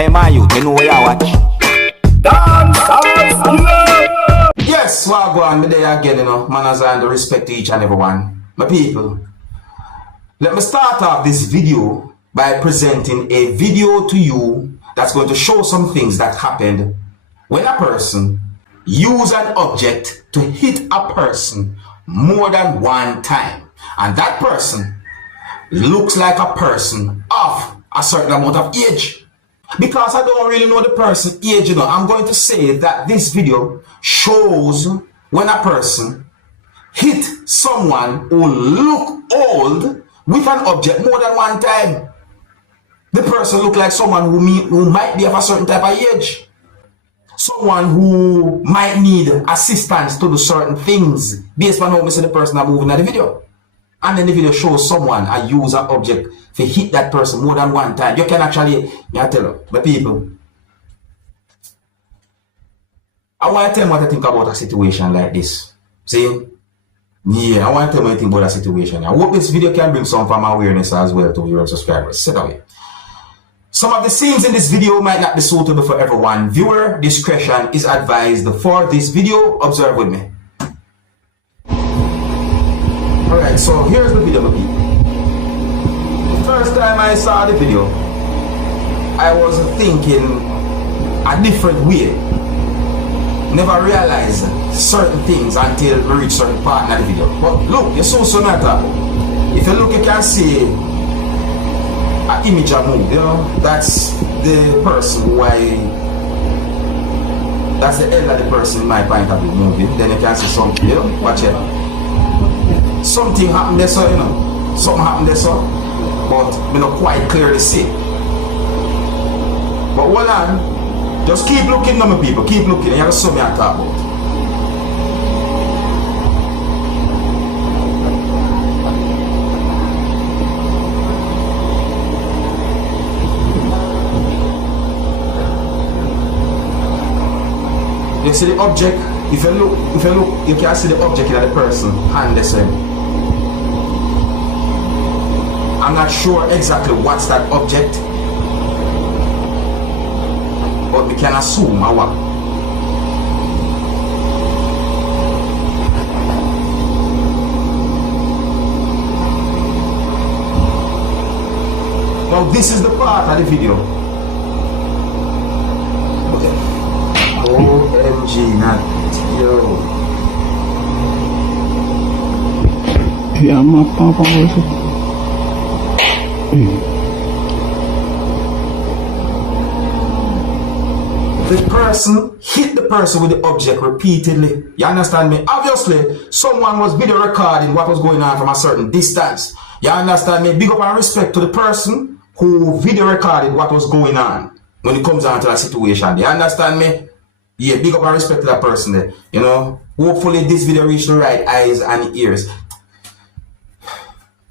Hey man, you know where you watch? Dancehall skilla. Yes, well go on, me there again, you know. Manners and respect to each and every one. My people, let me start off this video by presenting a video to you that's going to show some things that happened when a person use an object to hit a person more than one time. And that person looks like a person of a certain amount of age. Because I don't really know the person's age, you know, I'm going to say that this video shows when a person hit someone who look old with an object more than one time. The person look like someone who might be of a certain type of age. Someone who might need assistance to do certain things based on how we see the person are moving in the video. And then the video shows someone I use an object to hit that person more than one time. You can actually, I tell you, the people, I want to tell you what I think about a situation like this. See? Yeah, I want to tell you what I think about a situation. I hope this video can bring some form of awareness as well to your subscribers. Sit away. Some of the scenes in this video might not be suitable for everyone. Viewer discretion is advised for this video. Observe with me. Alright, so here's the video, my people. The first time I saw the video, I was thinking a different way. Never realized certain things until we reach certain part of the video. But look, you saw so matter. If you look, you can see an image of move, you know. That's the person who that's the elderly person in my point of view moving. Then you can see something, you know, watch it. Something happened there, so you know. Something happened there, so. But we not quite clearly see. But hold on. Just keep looking, my people. Keep looking. You have something to talk about. You see the object. If you look, you can see the object in the person hand the same. I'm not sure exactly what's that object, but we can assume what. Now this is the part of the video. OMG, not yo. Yeah, my papa was. The person hit the person with the object repeatedly. You understand me? Obviously, someone was video recording what was going on from a certain distance. You understand me? Big up and respect to the person who video recorded what was going on when it comes down to that situation. You understand me? Yeah, big up and respect to that person there. You know, hopefully this video reached the right eyes and ears.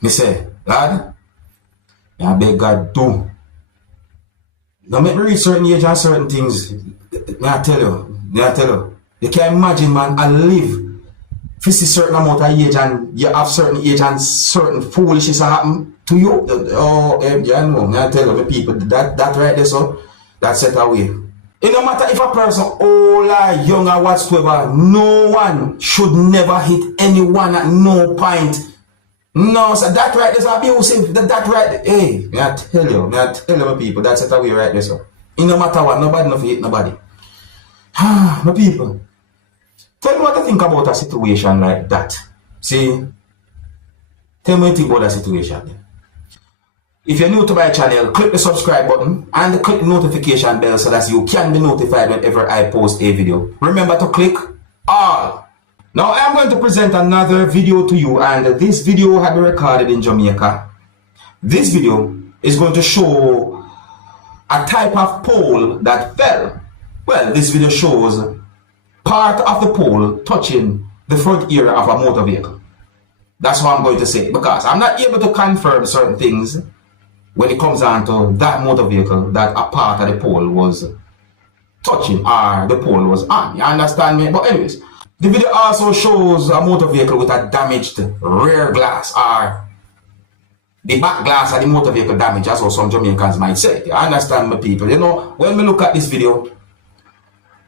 Me say, Lord, I beg God do. Now make me reach certain age and certain things. I tell you. You can't imagine, man, I live for a certain amount of age and you have certain age and certain foolishness happen to you. Oh, yeah, no, I tell you, the people, that right there, so that's set away. It no matter if a person old or young or whatsoever, no one should never hit anyone at no point. No, so that right there's abusive. That right, hey, I tell you, my people, that's set away right there, so. It no matter what, nobody no hit nobody. My people, tell me what you think about a situation like that. See, tell me what you think about that situation. If you're new to my channel, click the subscribe button and click the notification bell so that you can be notified whenever I post a video. Remember to click all. Now I'm going to present another video to you, and this video had been recorded in Jamaica. This video is going to show a type of pole that fell. Well, this video shows part of the pole touching the front area of a motor vehicle. That's what I'm going to say, because I'm not able to confirm certain things when it comes down to that motor vehicle that a part of the pole was touching or the pole was on. You understand me? But anyways, the video also shows a motor vehicle with a damaged rear glass or the back glass of the motor vehicle damage, as well some Jamaicans might say. I understand, my people. You know, when we look at this video,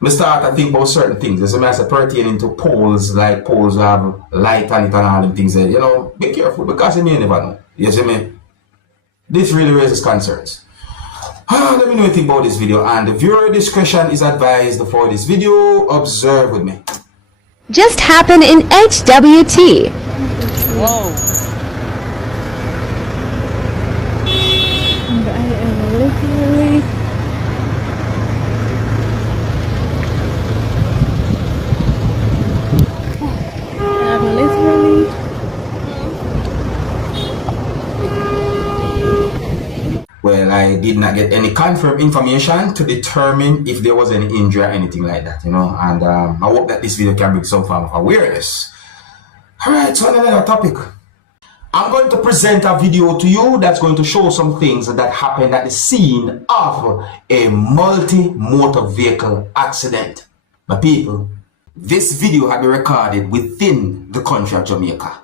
I start to think about certain things. As I say, pertaining to poles, like poles have light on it and all them things. You know, be careful because you may never know. You see me? This really raises concerns. Let me know what you think about this video, and the viewer discretion is advised for this video. Observe with me. Just happened in HWT. Whoa. And I am literally Well, I did not get any confirmed information to determine if there was any injury or anything like that, you know, and I hope that this video can bring some form of awareness. Alright, so another topic. I'm going to present a video to you that's going to show some things that happened at the scene of a multi-motor vehicle accident. My people, this video had been recorded within the country of Jamaica.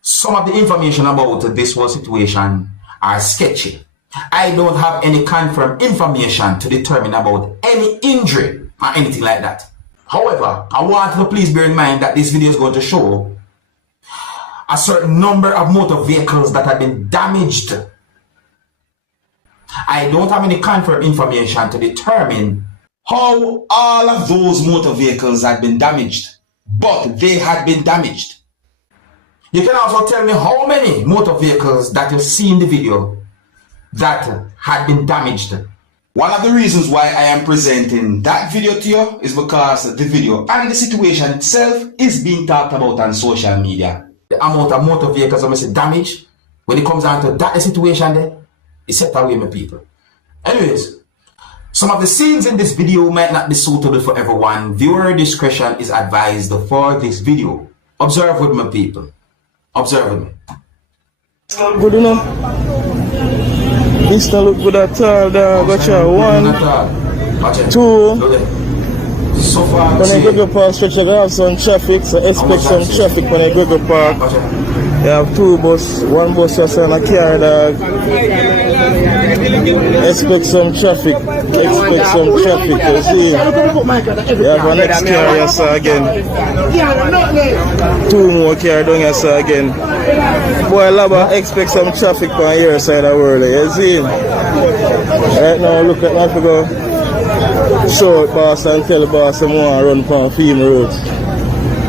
Some of the information about this whole situation are sketchy. I don't have any confirmed information to determine about any injury or anything like that. However, I want you to please bear in mind that this video is going to show a certain number of motor vehicles that have been damaged. I don't have any confirmed information to determine how all of those motor vehicles had been damaged, but they had been damaged. You can also tell me how many motor vehicles that you see in the video that had been damaged. One of the reasons why I am presenting that video to you is because the video and the situation itself is being talked about on social media. The amount of motor vehicles I say damaged, when it comes down to that situation there, it's set away, my people. Anyways, some of the scenes in this video might not be suitable for everyone. Viewer discretion is advised for this video. Observe with my people. Observe with me. Good enough. This don't look good at all, dog. Gotcha. One, two. So far, when I go to park stretch, I have some traffic, so expect some traffic when I go to park. You have two bus, one bus just on a car, dog. Expect some traffic. Expect some traffic, you see. You have a next car, you saw again. Two more car down, you saw again. Boy, Laba, expect some traffic on your side of the world, you see. Right now, look at my figure. Show it, boss, and tell the boss I want to run from Film Road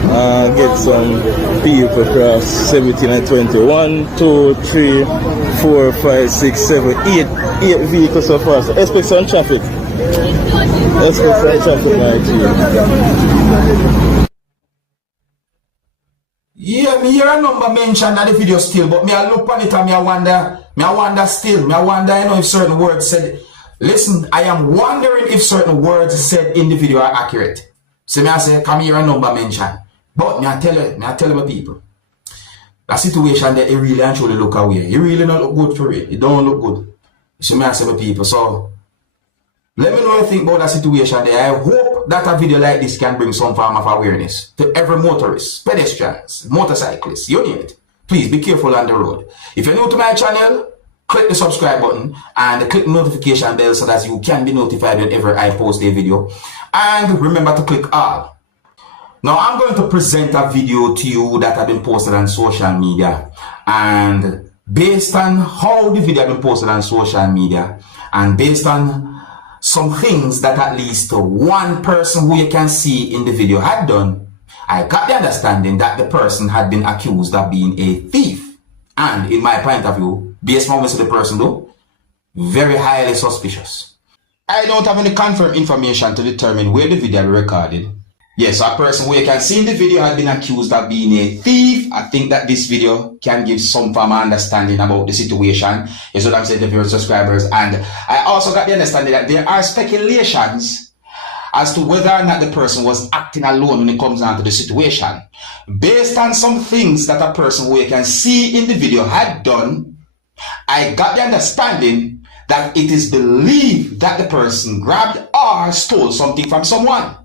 and get some people across 17 and 20. 1, 2, 3, 4, 5, 6, 7, 8 vehicles so far. So expect some traffic. Expect some traffic, right here. Yeah, me hear a number mentioned in the video still, but me I look on it and me I wonder still, you know, if certain words said. Listen, I am wondering if certain words said in the video are accurate. So me I say, come here a number mentioned. But me I tell my people, that situation that it really and truly look away. It really don't look good for it. It don't look good. So me I say my people, so let me know what you think about that situation there. I hope that a video like this can bring some form of awareness to every motorist, pedestrians, motorcyclists, you name it. Please be careful on the road. If you're new to my channel, click the subscribe button and click the notification bell so that you can be notified whenever I post a video. And remember to click all. Now I'm going to present a video to you that have been posted on social media. And based on how the video has been posted on social media, and based on some things that at least one person who you can see in the video had done, I got the understanding that the person had been accused of being a thief. And in my point of view, based on what the person do, very highly suspicious. I don't have any confirmed information to determine where the video was recorded. Yes, a person who you can see in the video had been accused of being a thief. I think that this video can give some form of understanding about the situation. Is what I'm saying to your subscribers. And I also got the understanding that there are speculations as to whether or not the person was acting alone when it comes down to the situation. Based on some things that a person who you can see in the video had done, I got the understanding that it is believed that the person grabbed or stole something from someone.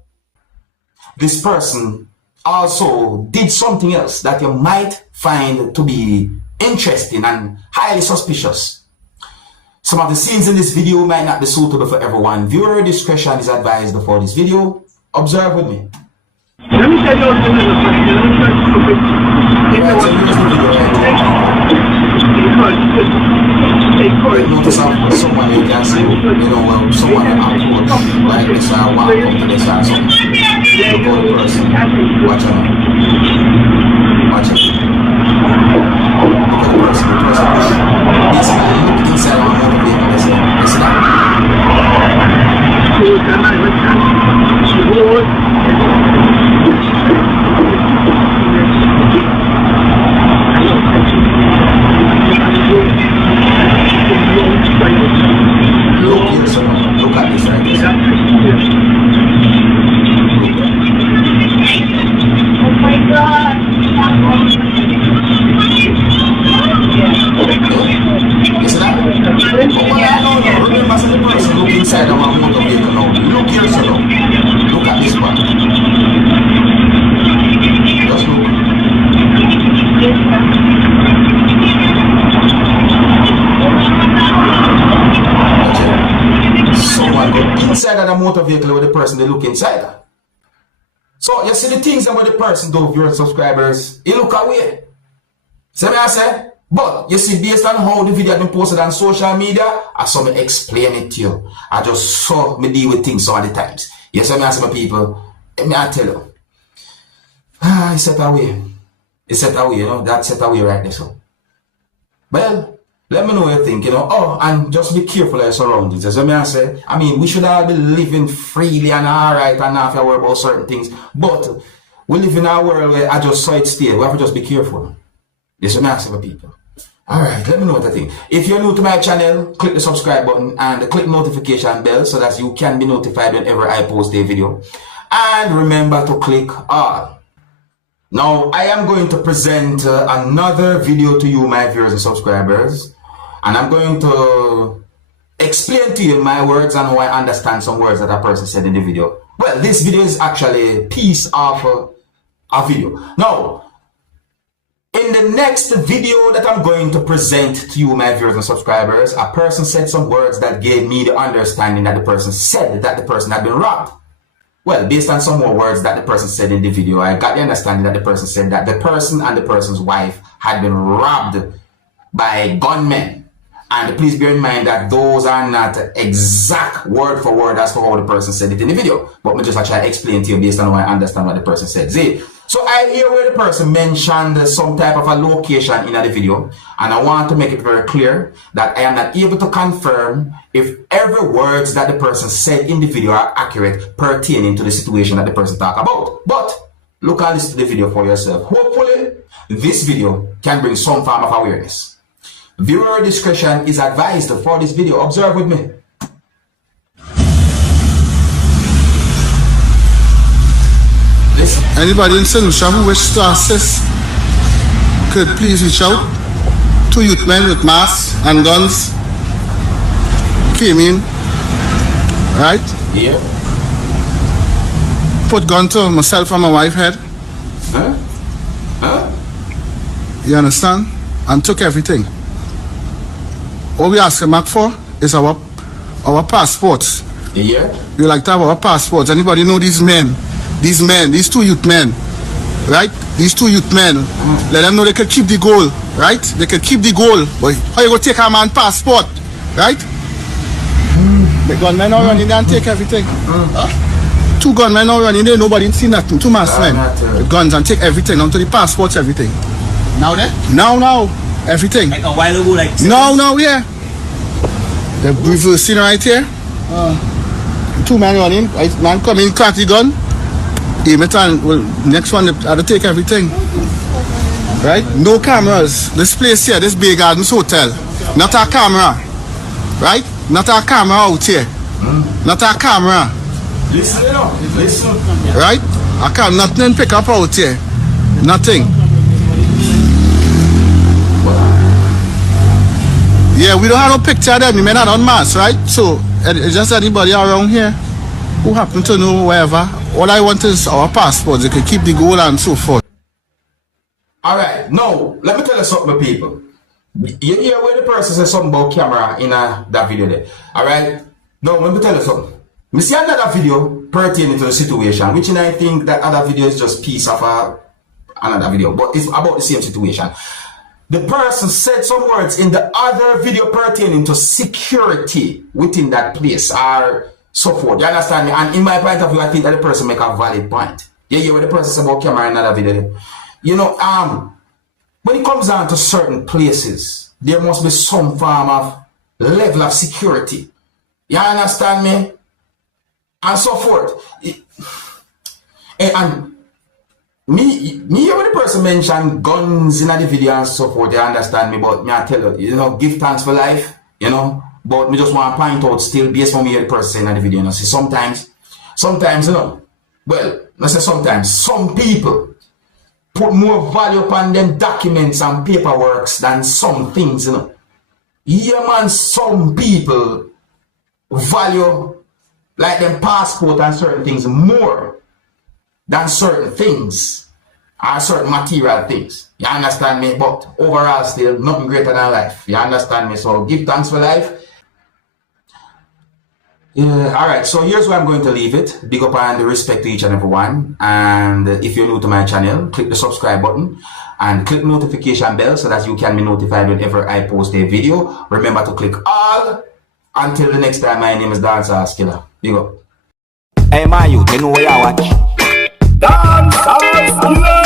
This person also did something else that you might find to be interesting and highly suspicious. Some of the scenes in this video might not be suitable for everyone. Viewer discretion is advised for this video. Observe with me. Let me tell you something. Alright, so here's the video right notice how someone you can see, someone approach like this or walk up to this or something. Look at the person. Watch out. Watch out. Look at the person. The person is basically look inside of a motor vehicle. You see that? Look here, someone. Look at this right here. Oh my God. You see that? Oh, no. Remember, the person look inside of a motor vehicle now. Look here, someone. Look at this one. Just look. Someone go inside of the motor vehicle with the person they look inside. So you see the things about the person though, your subscribers, he look away. See what I say? But you see, based on how the video has been posted on social media, I saw me explain it to you. I just saw me deal with things some of the times. You see what I say, my people? Let me tell you. It's set away. It's set away, that's set away right there. So. Well, let me know what you think, Oh, and just be careful of your surroundings. As I say, we should all be living freely and alright and not have to worry about certain things. But we live in a world where I just saw it stay. We have to just be careful. This is what I say for people. Alright, let me know what you think. If you're new to my channel, click the subscribe button and click notification bell so that you can be notified whenever I post a video. And remember to click all. Now, I am going to present another video to you, my viewers and subscribers. And I'm going to explain to you in my words and how I understand some words that a person said in the video. Well, this video is actually a piece of a video. Now, in the next video that I'm going to present to you, my viewers and subscribers, a person said some words that gave me the understanding that the person said that the person had been robbed. Well, based on some more words that the person said in the video, I got the understanding that the person said that the person and the person's wife had been robbed by gunmen. And please bear in mind that those are not exact word for word as to how the person said it in the video. But me just try to explain to you based on how I understand what the person said. See, so I hear where the person mentioned some type of a location in the video. And I want to make it very clear that I am not able to confirm if every words that the person said in the video are accurate pertaining to the situation that the person talk about. But look and listen to the video for yourself. Hopefully, this video can bring some form of awareness. Viewer discretion is advised for this video. Observe with me. Listen. Anybody in St. Lucia who wishes to assist could please reach out. 2 youth men with masks and guns came in, right? Yeah. Put gun to myself and my wife head. Huh? Huh? You understand? And took everything. All we ask them back for is our passports. Yeah. We like to have our passports. Anybody know these men? These 2 youth men, right? These 2 youth men. Let them know they can keep the goal, right? They can keep the goal. But how you go take a man passport, right? The gunmen are running there and take everything. 2 gunmen are running there, nobody see nothing. 2 masked men with guns and take everything, down to the passports, everything. Now then? Now, everything. Like a while ago, like... Now, yeah. The reversing right here. 2 men running, right? Man come in, crack the gun. Aim it and, well, next one, they have to take everything. Right? No cameras. This place here, this Bay Gardens Hotel. Not a camera. Right? Not a camera out here. Not a camera. Listen. Right? I can't, nothing pick up out here. Nothing. Yeah, we don't have no picture of them. The men are on mask, right? So, it's just anybody around here who happen to know wherever. All I want is our passports. They can keep the goal and so forth. Alright, now, let me tell you something, people. You hear where the person says something about camera in that video there. Alright? Now, let me tell you something. We see another video pertaining to the situation, which I think that other video is just piece of another video, but it's about the same situation. The person said some words in the other video pertaining to security within that place or so forth. You understand me? And in my point of view, I think that the person make a valid point. You hear what the person said about camera in another video. You know, when it comes down to certain places, there must be some form of level of security. You understand me? And so forth. And me when the person mentioned guns in the video and so forth, you understand me, but me I tell you, you know, give thanks for life, you know, but me just want to point out still, based on me the person in the video, you know, see, sometimes, you know, well, let's say sometimes, some people put more value upon them documents and paperwork than some things, you know. Yeah, man, some people value like them passport and certain things more than certain things or certain material things. You understand me? But overall, still nothing greater than life. You understand me? So give thanks for life. Yeah, alright, so here's where I'm going to leave it. Big up and respect to each and every one. And if you're new to my channel, click the subscribe button and click notification bell so that you can be notified whenever I post a video. Remember to click all. Until the next time, my name is Dancehall Skilla. Big up. Hey, my youth, you know where you watch? Dancehall Skilla.